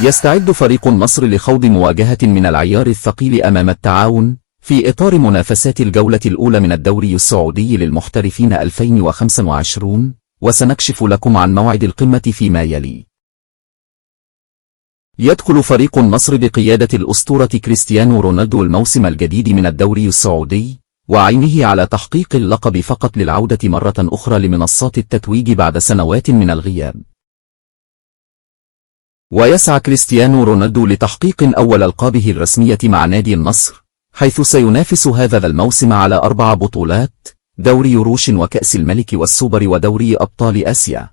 يستعد فريق النصر لخوض مواجهة من العيار الثقيل أمام التعاون في إطار منافسات الجولة الأولى من الدوري السعودي للمحترفين 2025، وسنكشف لكم عن موعد القمة فيما يلي. يدخل فريق النصر بقيادة الأسطورة كريستيانو رونالدو الموسم الجديد من الدوري السعودي، وعينه على تحقيق اللقب فقط للعودة مرة أخرى لمنصات التتويج بعد سنوات من الغياب. ويسعى كريستيانو رونالدو لتحقيق أول ألقابه الرسمية مع نادي النصر، حيث سينافس هذا الموسم على 4 بطولات: دوري يوروش وكأس الملك والسوبر ودوري أبطال آسيا.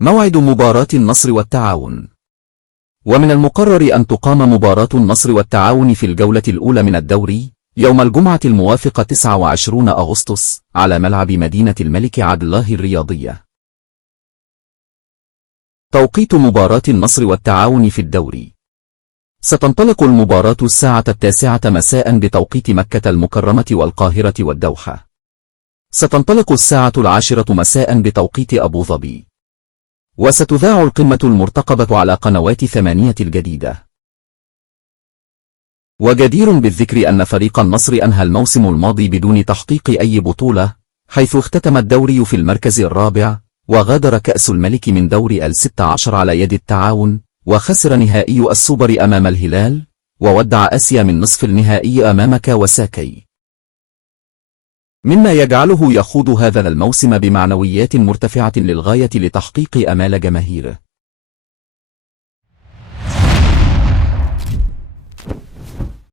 موعد مباراة النصر والتعاون. ومن المقرر أن تقام مباراة النصر والتعاون في الجولة الأولى من الدوري يوم الجمعة الموافق 29 أغسطس على ملعب مدينة الملك عبد الله الرياضية. توقيت مباراة النصر والتعاون في الدوري: ستنطلق المباراة الساعة 9 مساء بتوقيت مكة المكرمة والقاهرة والدوحة. ستنطلق الساعة 10 مساء بتوقيت أبو ظبي. وستذاع القمة المرتقبة على قنوات 8 الجديدة. وجدير بالذكر أن فريق النصر أنهى الموسم الماضي بدون تحقيق أي بطولة، حيث اختتم الدوري في المركز الرابع، وغادر كأس الملك من دور 16 على يد التعاون، وخسر نهائي السوبر أمام الهلال، وودع آسيا من نصف النهائي أمام كاواساكي، مما يجعله يخوض هذا الموسم بمعنويات مرتفعة للغاية لتحقيق آمال جماهيره.